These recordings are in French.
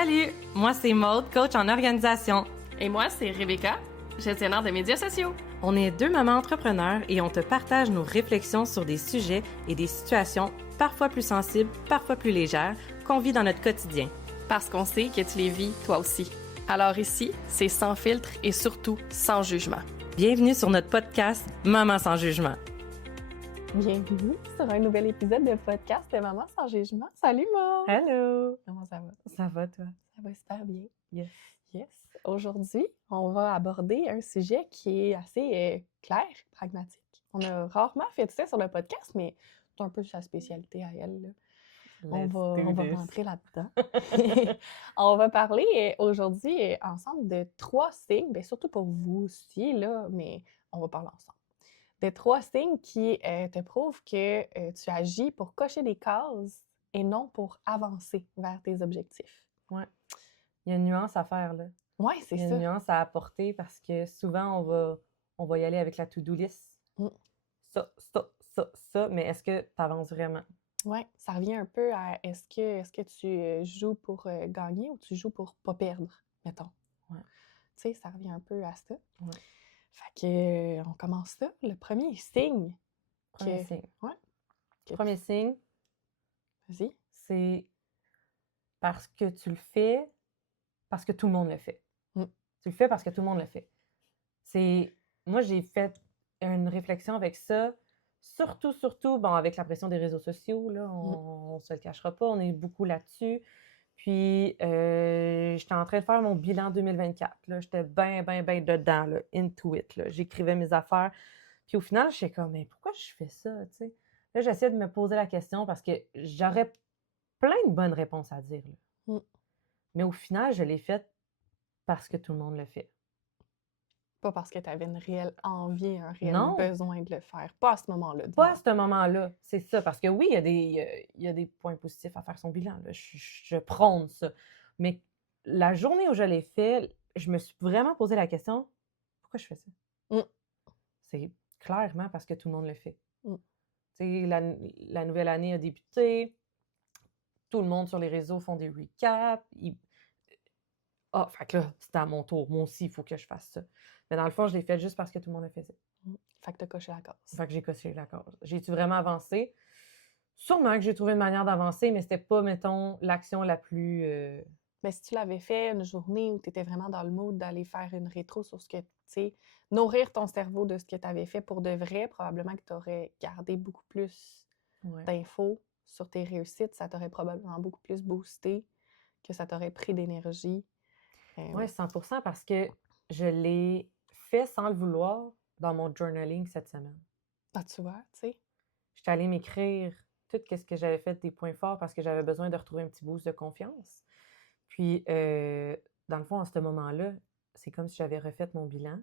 Salut, moi c'est Maude, coach en organisation. Et moi, c'est Rebecca, gestionnaire de médias sociaux. On est deux mamans entrepreneurs et on te partage nos réflexions sur des sujets et des situations parfois plus sensibles, parfois plus légères, qu'on vit dans notre quotidien. Parce qu'on sait que tu les vis toi aussi. Alors ici, c'est sans filtre et surtout sans jugement. Bienvenue sur notre podcast Maman sans jugement. Bienvenue sur un nouvel épisode de podcast de Maman sans jugement. Salut Maud! Hello! Comment ça va? Ça va toi? Ça va super bien. Yes. Yes. Aujourd'hui, on va aborder un sujet qui est assez clair, pragmatique. On a rarement fait ça sur le podcast, mais c'est un peu sa spécialité à elle, là. On va rentrer là-dedans. On va parler aujourd'hui ensemble de 3 signes, bien, surtout pour vous aussi, là, mais on va parler ensemble. De 3 signes qui te prouvent que tu agis pour cocher des cases et non pour avancer vers tes objectifs. Ouais. Il y a une nuance à faire, là. Oui, c'est Il y a ça. une nuance à apporter parce que souvent, on va y aller avec la to-do list. Ça, mais est-ce que tu avances vraiment? Oui, ça revient un peu à est-ce que tu joues pour gagner ou tu joues pour pas perdre, mettons. Ouais. Tu sais, ça revient un peu à ça. Ouais. Fait que, on commence ça. Le premier signe. Premier signe. Ouais. Premier signe, Vas-y. c'est parce que tu le fais, parce que tout le monde le fait. Tu le fais parce que tout le monde le fait. Moi, j'ai fait une réflexion avec ça, surtout, bon, avec la pression des réseaux sociaux, là, on se le cachera pas, on est beaucoup là-dessus. Puis, j'étais en train de faire mon bilan 2024, là, j'étais bien dedans, là, into it, là. J'écrivais mes affaires. Puis au final, j'étais comme, mais pourquoi je fais ça, tu sais? Là, j'essayais de me poser la question parce que j'aurais plein de bonnes réponses à dire, là. Mais au final, je l'ai faite parce que tout le monde le fait. Pas parce que tu avais une réelle envie, un réel Non. besoin de le faire. Pas à ce moment-là. Pas à ce moment-là, c'est ça. Parce que oui, il y a des points positifs à faire son bilan, là. Je prône ça. Mais la journée où je l'ai fait, je me suis vraiment posé la question, pourquoi je fais ça? C'est clairement parce que tout le monde le fait. Tu sais, la nouvelle année a débuté, tout le monde sur les réseaux font des recaps. Fait que là, c'était à mon tour. Moi aussi, il faut que je fasse ça. Mais dans le fond, je l'ai fait juste parce que tout le monde le faisait. Fait que t'as coché la case. Fait que j'ai coché la case. J'ai-tu vraiment avancé? Sûrement que j'ai trouvé une manière d'avancer, mais c'était pas, mettons, l'action la plus... Mais si tu l'avais fait une journée où tu étais vraiment dans le mood d'aller faire une rétro sur ce que, tu sais, nourrir ton cerveau de ce que tu avais fait pour de vrai, probablement que tu aurais gardé beaucoup plus d'infos sur tes réussites. Ça t'aurait probablement beaucoup plus boosté, que ça t'aurait pris d'énergie. Oui, 100%, parce que je l'ai fait sans le vouloir dans mon journaling cette semaine. Ah, tu vois, tu sais. J'étais allée m'écrire tout ce que j'avais fait des points forts parce que j'avais besoin de retrouver un petit boost de confiance. Puis, dans le fond, à ce moment-là, c'est comme si j'avais refait mon bilan,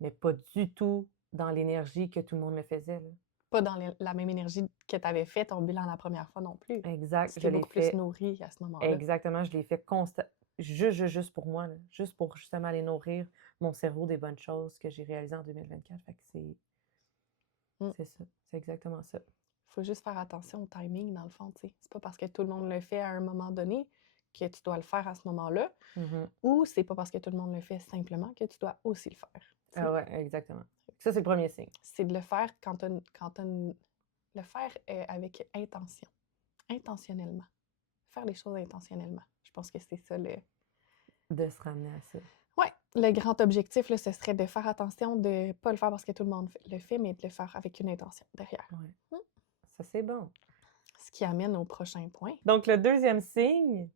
mais pas du tout dans l'énergie que tout le monde le faisait, là. Pas dans la même énergie que tu avais fait ton bilan la première fois non plus. Exact. C'était beaucoup plus nourri à ce moment-là. Exactement, je l'ai fait juste pour moi, là, juste pour justement aller nourrir mon cerveau des bonnes choses que j'ai réalisées en 2024. Fait que c'est ça, c'est exactement ça. Il faut juste faire attention au timing, dans le fond, tu sais. C'est pas parce que tout le monde le fait à un moment donné que tu dois le faire à ce moment-là, ou c'est pas parce que tout le monde le fait simplement que tu dois aussi le faire. T'sais. Ah ouais, exactement. Ça, c'est le premier signe. C'est de le faire le faire avec intention. Intentionnellement. Faire les choses intentionnellement. Je pense que c'est ça le... De se ramener à ça. Oui, le grand objectif, là, ce serait de faire attention de ne pas le faire parce que tout le monde le fait, mais de le faire avec une intention derrière. Ouais. Ça, c'est bon. Ce qui amène au prochain point. Donc, le deuxième signe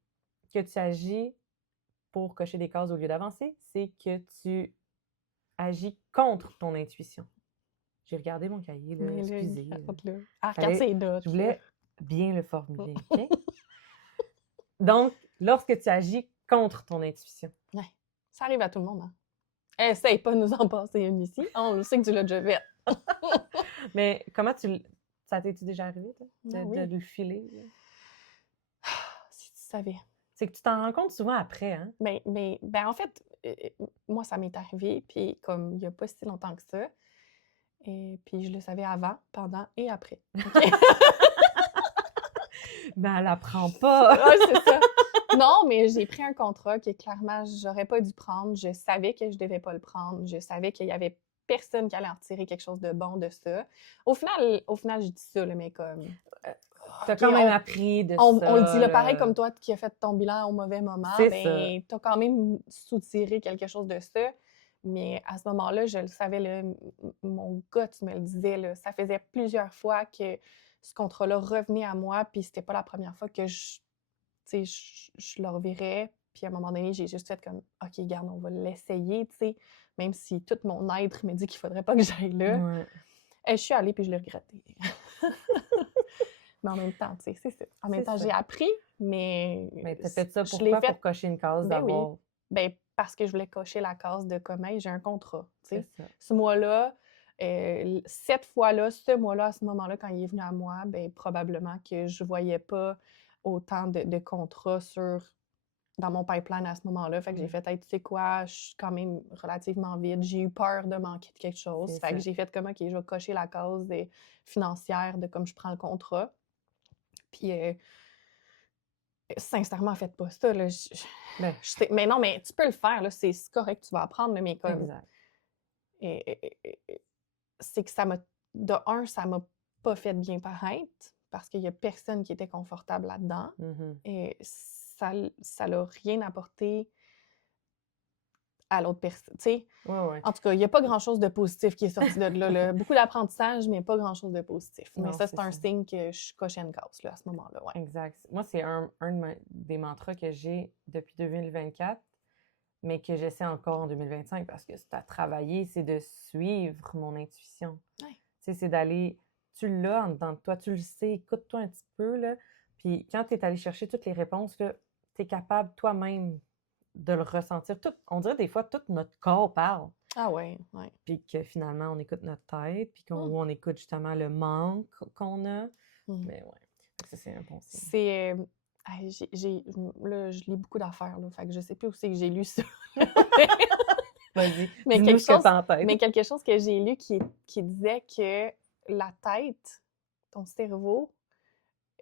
que tu agis pour cocher des cases au lieu d'avancer, c'est que tu agis contre ton intuition. J'ai regardé mon cahier, là, excusez. Regarde ces notes. Je voulais bien le formuler, OK? Donc, lorsque tu agis contre ton intuition. Ouais. Ça arrive à tout le monde, hein? Essaye pas de nous en passer une ici. On le sait que tu l'as déjà fait. Mais comment ça t'es-tu déjà arrivé, toi? Oui. De le filer? Là? Si tu savais. C'est que tu t'en rends compte souvent après, hein? Ben en fait, moi, ça m'est arrivé, puis comme il n'y a pas si longtemps que ça. Et puis je le savais avant, pendant et après. Okay? Ben, elle apprend pas! Ouais, c'est ça. Non, mais j'ai pris un contrat que clairement, j'aurais pas dû prendre. Je savais que je devais pas le prendre. Je savais qu'il y avait personne qui allait en retirer quelque chose de bon de ça. Au final, je dis ça, là, mais comme... T'as OK, quand même appris de on ça. le dit là, pareil comme toi qui a fait ton bilan au mauvais moment, C'est ben, t'as quand même soutiré quelque chose de ça. Mais à ce moment-là, je le savais, là, mon gars, tu me le disais, là, ça faisait plusieurs fois que ce contrat-là revenait à moi, puis c'était pas la première fois que je le reverrais. Puis à un moment donné, j'ai juste fait comme, OK, garde, on va l'essayer, tu sais, même si tout mon être me dit qu'il faudrait pas que j'aille là. Ouais. Et je suis allée, puis je l'ai regretté. Mais en même temps, tu sais, c'est ça. En même C'est temps, ça. j'ai appris, mais Mais t'as fait ça je l'ai pourquoi? fait, Pour cocher une case ben oui, d'avoir... ben parce que je voulais cocher la case de comme, hey, j'ai un contrat, tu C'est sais. ça. Ce mois-là, cette fois-là, ce mois-là, à ce moment-là, quand il est venu à moi, ben probablement que je voyais pas autant de contrats dans mon pipeline à ce moment-là. Fait que j'ai fait, hey, tu sais quoi, je suis quand même relativement vide. J'ai eu peur de manquer de quelque chose. C'est Fait ça. que j'ai fait comme, OK, je vais cocher la case financière de comme je prends le contrat. Puis, sincèrement, faites pas ça, là. Ben, Mais non, mais tu peux le faire, là. C'est correct, tu vas apprendre, là, mais comme... exact. c'est que de un, ça m'a pas fait bien paraître parce qu'il y a personne qui était confortable là-dedans. Mhm. Et ça l'a rien apporté à l'autre personne, tu sais. Ouais, ouais. En tout cas, il n'y a pas grand-chose de positif qui est sorti de là, là. Beaucoup d'apprentissage, mais pas grand-chose de positif. Mais Non, ça, c'est c'est un ça. signe que je cochais une case, là, à ce moment-là, ouais. Exact. Moi, c'est des mantras que j'ai depuis 2024, mais que j'essaie encore en 2025 parce que c'est à travailler, c'est de suivre mon intuition. Ouais. Tu sais, c'est d'aller... Tu l'as en dedans de toi, tu le sais, écoute-toi un petit peu, là. Puis quand tu es allé chercher toutes les réponses, tu es capable toi-même de le ressentir. On dirait des fois, tout notre corps parle. Ah ouais, ouais. Puis que finalement, on écoute notre tête, puis on écoute justement le manque qu'on a. Mais ouais, ça, c'est un bon signe. C'est... là, je lis beaucoup d'affaires, là, fait que je sais plus où c'est que j'ai lu ça. Vas-y, mais dis-nous ce que t'as en tête. Mais quelque chose que j'ai lu qui disait que la tête, ton cerveau,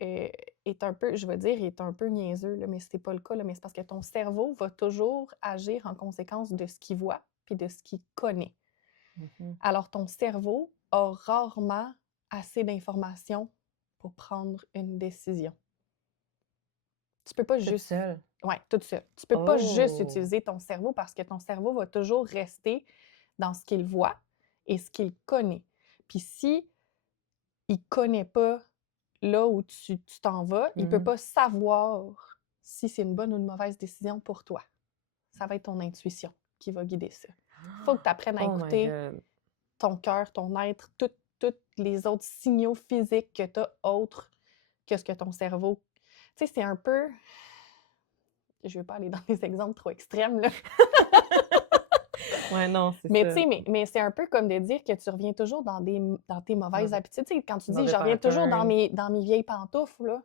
est un peu, je vais dire, est un peu niaiseux, là, mais c'était pas le cas, là, mais c'est parce que ton cerveau va toujours agir en conséquence de ce qu'il voit puis de ce qu'il connaît. Mhm. Alors, ton cerveau a rarement assez d'informations pour prendre une décision. Tu peux pas juste... seule. Oui, toute seule. Tu peux pas juste utiliser ton cerveau parce que ton cerveau va toujours rester dans ce qu'il voit et ce qu'il connaît. Puis si il connaît pas là où tu t'en vas, il peut pas savoir si c'est une bonne ou une mauvaise décision pour toi. Ça va être ton intuition qui va guider ça. Il faut que tu apprennes à écouter ton cœur, ton être, tous les autres signaux physiques que tu as autres que ce que ton cerveau... Tu sais, c'est un peu... Je ne veux pas aller dans des exemples trop extrêmes, là. Ouais, non, c'est mais ça. Tu sais, mais c'est un peu comme de dire que tu reviens toujours dans tes mauvaises habitudes. Tu sais, quand tu dis « je reviens toujours dans mes vieilles pantoufles », là,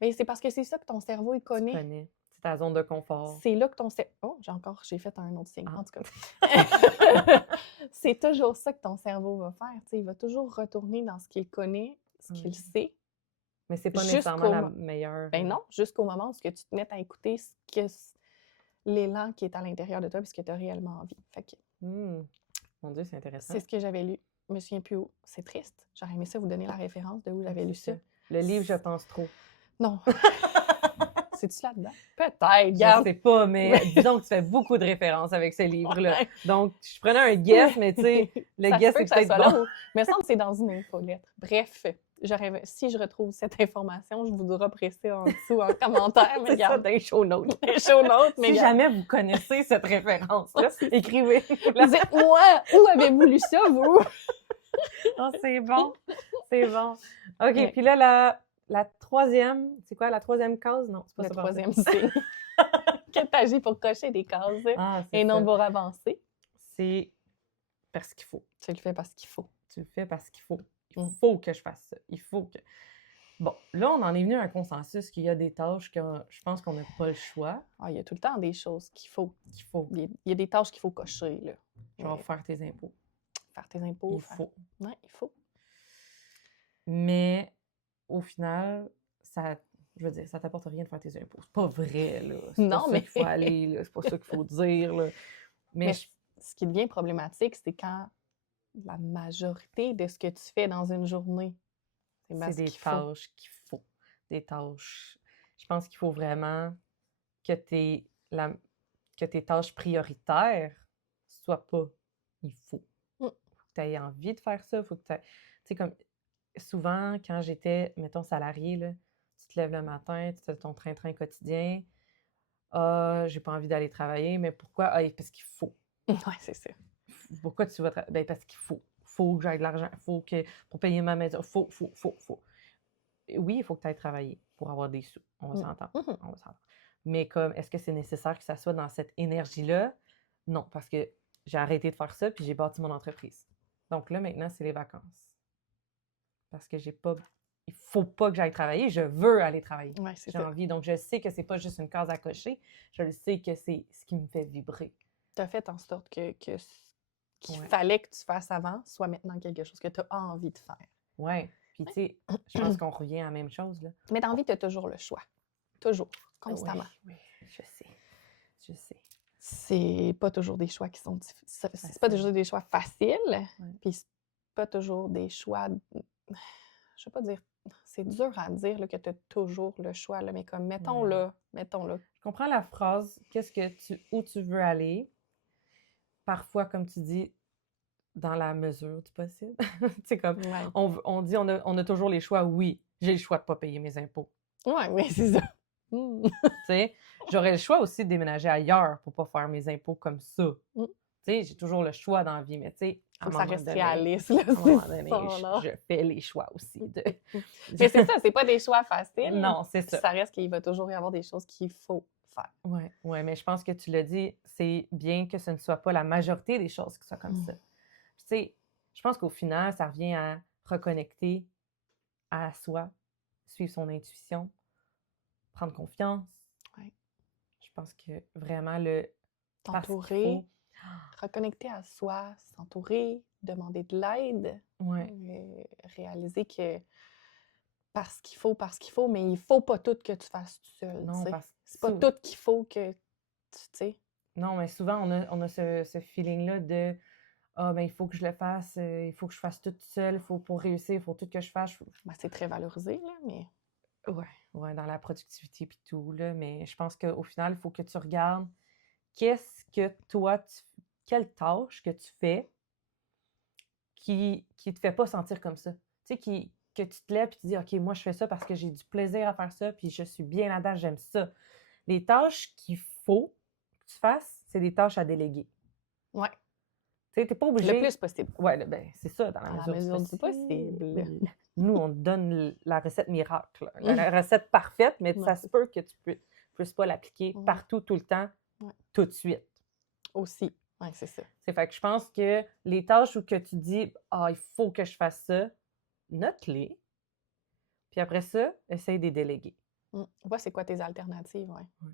mais c'est parce que c'est ça que ton cerveau, il connaît. Tu connais. C'est ta zone de confort. C'est là que ton cerveau... Oh, j'ai fait un autre signe, en tout cas. C'est toujours ça que ton cerveau va faire. Tu sais, il va toujours retourner dans ce qu'il connaît, ce qu'il sait. Mais c'est pas nécessairement la meilleure. Ben non, jusqu'au moment où tu te mets à écouter l'élan qui est à l'intérieur de toi et ce que tu as réellement envie. Fait que, mon Dieu, c'est intéressant. c'est ce que j'avais lu. Je me souviens plus où. C'est triste. J'aurais aimé ça vous donner la référence de où j'avais lu ça. Le livre, je pense trop. Non. C'est-tu là-dedans? Peut-être, regarde. Je sais pas, mais disons que tu fais beaucoup de références avec ce livre-là. Ouais. Donc, je prenais un guess, mais tu sais, le guess, c'est peut-être bon. Mais ça me semble que c'est dans une infolettre. Bref, si je retrouve cette information, je vous dropperai ça en dessous en commentaire. C'est ça, dans les show notes. Mais si jamais vous connaissez cette référence-là, écrivez. Vous dites, moi, où avez-vous lu ça, vous? Oh, c'est bon. C'est bon. OK, puis là, la troisième, c'est quoi, la troisième case? Non, c'est pas le ça. Le troisième signe. Que tu agis pour cocher des cases et non pour avancer. C'est parce qu'il faut. Tu le fais parce qu'il faut. Tu le fais parce qu'il faut. Il faut que je fasse ça. Il faut que... Bon, là, on en est venu à un consensus qu'il y a des tâches que je pense qu'on n'a pas le choix. Ah, il y a tout le temps des choses qu'il faut. Il y a des tâches qu'il faut cocher, là. Genre faire tes impôts. Faire tes impôts. Il faut. Ouais, il faut. Mais... au final, je veux dire, ça t'apporte rien de faire tes impôts. C'est pas vrai, là. C'est Non, pas ça mais... qu'il faut aller, là. C'est pas ça qu'il faut dire, là. Mais ce qui devient problématique, c'est quand la majorité de ce que tu fais dans une journée, c'est des tâches qu'il faut. Des tâches. Je pense qu'il faut vraiment que tes tâches prioritaires soient pas il faut. Faut que tu aies envie de faire ça. Faut que tu sais, comme souvent, quand j'étais, mettons, salariée, là, tu te lèves le matin, tu fais ton train-train quotidien. Ah, j'ai pas envie d'aller travailler, mais pourquoi? Ah, parce qu'il faut. Oui, c'est ça. Pourquoi tu vas travailler? Ben, parce qu'il faut. Faut que j'aille de l'argent. Faut que, pour payer ma maison. Faut. Oui, il faut que tu ailles travailler pour avoir des sous. On va s'entendre. On va s'entendre. Mais comme, est-ce que c'est nécessaire que ça soit dans cette énergie-là? Non, parce que j'ai arrêté de faire ça, puis j'ai bâti mon entreprise. Donc là, maintenant, c'est les vacances. Parce que j'ai pas... Il faut pas que j'aille travailler, je veux aller travailler. Ouais, j'ai envie. Donc, je sais que c'est pas juste une case à cocher, je le sais que c'est ce qui me fait vibrer. Tu as fait en sorte qu'il fallait que tu fasses avant soit maintenant quelque chose que tu as envie de faire. Oui. Puis, tu sais, je pense qu'on revient à la même chose, là. Mais dans la vie, tu as toujours le choix. Toujours. Constamment. Oui, je sais. Je sais. C'est pas toujours des choix qui sont difficiles. C'est pas toujours des choix faciles. Ouais. Puis c'est pas toujours des choix... Je vais pas dire... C'est dur à dire là, que tu as toujours le choix, là, mais comme mettons-le. Je comprends la phrase « où tu veux aller ». Parfois, comme tu dis, dans la mesure du possible. Tu sais, comme on dit on a toujours les choix. Oui, j'ai le choix de pas payer mes impôts. Oui, c'est ça. Tu sais, j'aurais le choix aussi de déménager ailleurs pour pas faire mes impôts comme ça. Tu sais, j'ai toujours le choix dans la vie, mais tu sais, faut que ça reste réaliste. Là, à un moment donné, je fais les choix aussi. Mais c'est ça, c'est pas des choix faciles. Non, c'est ça. Ça reste qu'il va toujours y avoir des choses qu'il faut faire. Oui, mais je pense que tu l'as dit, c'est bien que ce ne soit pas la majorité des choses qui soient comme ça. Tu sais, je pense qu'au final, ça revient à reconnecter à soi, suivre son intuition, prendre confiance. Ouais. Je pense que vraiment le... T'entourer, reconnecter à soi, s'entourer, demander de l'aide, réaliser que parce qu'il faut, mais il faut pas tout que tu fasses tout seul. Non, c'est pas tout qu'il faut que tu sais. Non, mais souvent, on a ce feeling-là de ah, ben il faut que je le fasse, il faut que je fasse tout seul, pour réussir, il faut tout que je fasse. Ben, c'est très valorisé, là, mais... Ouais, dans la productivité puis tout, là, mais je pense qu'au final, il faut que tu regardes qu'est-ce que toi, quelle tâche que tu fais qui te fait pas sentir comme ça. Tu sais, que tu te lèves et tu te dis, OK, moi, je fais ça parce que j'ai du plaisir à faire ça puis je suis bien là-dedans, j'aime ça. Les tâches qu'il faut que tu fasses, c'est des tâches à déléguer. Ouais. Tu sais, t'es pas obligé... Le plus possible. Ouais, ben, c'est ça, dans la mesure du possible. Nous, on te donne la recette miracle, la recette parfaite, mais ça se peut que tu ne puisses pas l'appliquer partout, tout le temps, tout de suite. Aussi, oui, c'est ça. C'est fait que je pense que les tâches où que tu dis « Ah, il faut que je fasse ça », note-les. Puis après ça, essaye de les déléguer. Vois c'est quoi tes alternatives, oui.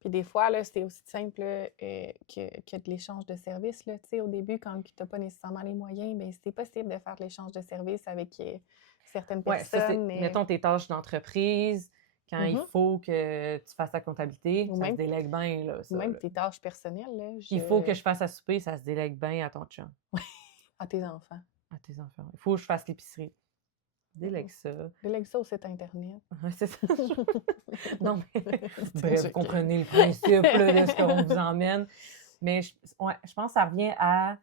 Puis des fois, là, c'est aussi simple que de l'échange de services. Là. Tu sais, au début, quand tu n'as pas nécessairement les moyens, bien, c'est possible de faire de l'échange de services avec certaines personnes. Mettons tes tâches d'entreprise, quand il faut que tu fasses ta comptabilité, ça se délègue bien. Là, ça, même tes tâches personnelles. Là, Il faut que je fasse à souper, ça se délègue bien à ton chum. À tes enfants. À tes enfants. Il faut que je fasse l'épicerie. Délègue ça. Délègue ça au site Internet. C'est ça. Non, mais bref, vous comprenez le principe là, de ce qu'on vous emmène. Mais je pense que ça revient à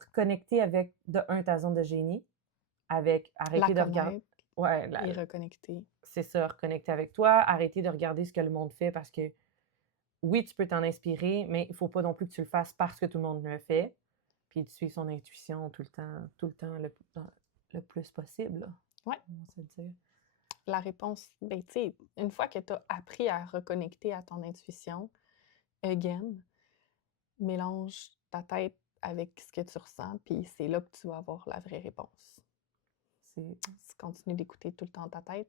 reconnecter avec, de un, ta zone de génie, avec arrêter de regarder. Et reconnecter. C'est ça, reconnecter avec toi, arrêter de regarder ce que le monde fait parce que oui, tu peux t'en inspirer, mais il ne faut pas non plus que tu le fasses parce que tout le monde le fait. Puis de suivre son intuition tout le temps, le plus possible. Oui. On va se le dire. La réponse, ben, tu sais, une fois que tu as appris à reconnecter à ton intuition, again, mélange ta tête avec ce que tu ressens, puis c'est là que tu vas avoir la vraie réponse. Si tu continues d'écouter tout le temps ta tête,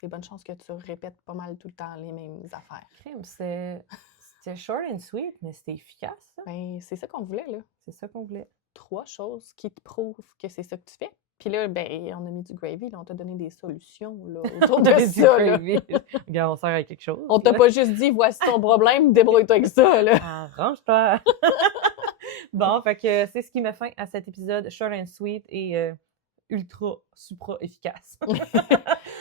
c'est bonne chance que tu répètes pas mal tout le temps les mêmes affaires. C'était short and sweet, mais c'était efficace. Ben, c'est ça qu'on voulait, là. C'est ça qu'on voulait. 3 choses qui te prouvent que c'est ça que tu fais. Puis là, ben, on a mis du gravy, là, on t'a donné des solutions là, autour de ça. Là. Regarde, on sert à quelque chose. On t'a pas juste dit, voici ton problème, débrouille-toi avec ça. Là. Arrange-toi! Bon, fait que c'est ce qui met fin à cet épisode short and sweet et ultra, supra efficace.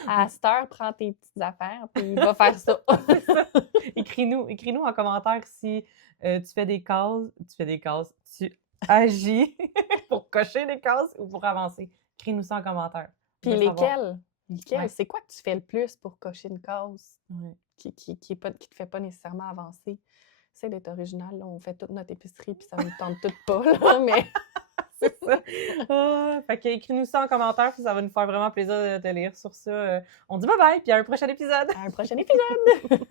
À cette heure, prends tes petites affaires, puis va faire ça. C'est ça. Écris-nous en commentaire si tu fais des cases, tu agis pour cocher des cases ou pour avancer. Écris-nous ça en commentaire. Puis lesquels? Ouais. C'est quoi que tu fais le plus pour cocher une case Ouais. qui te fait pas nécessairement avancer? C'est d'être original, là, on fait toute notre épicerie, puis ça ne nous tente tout pas, là, mais... C'est ça. Fait que écris-nous ça en commentaire, puis ça va nous faire vraiment plaisir de te lire sur ça. On dit bye-bye, puis à un prochain épisode! À un prochain épisode!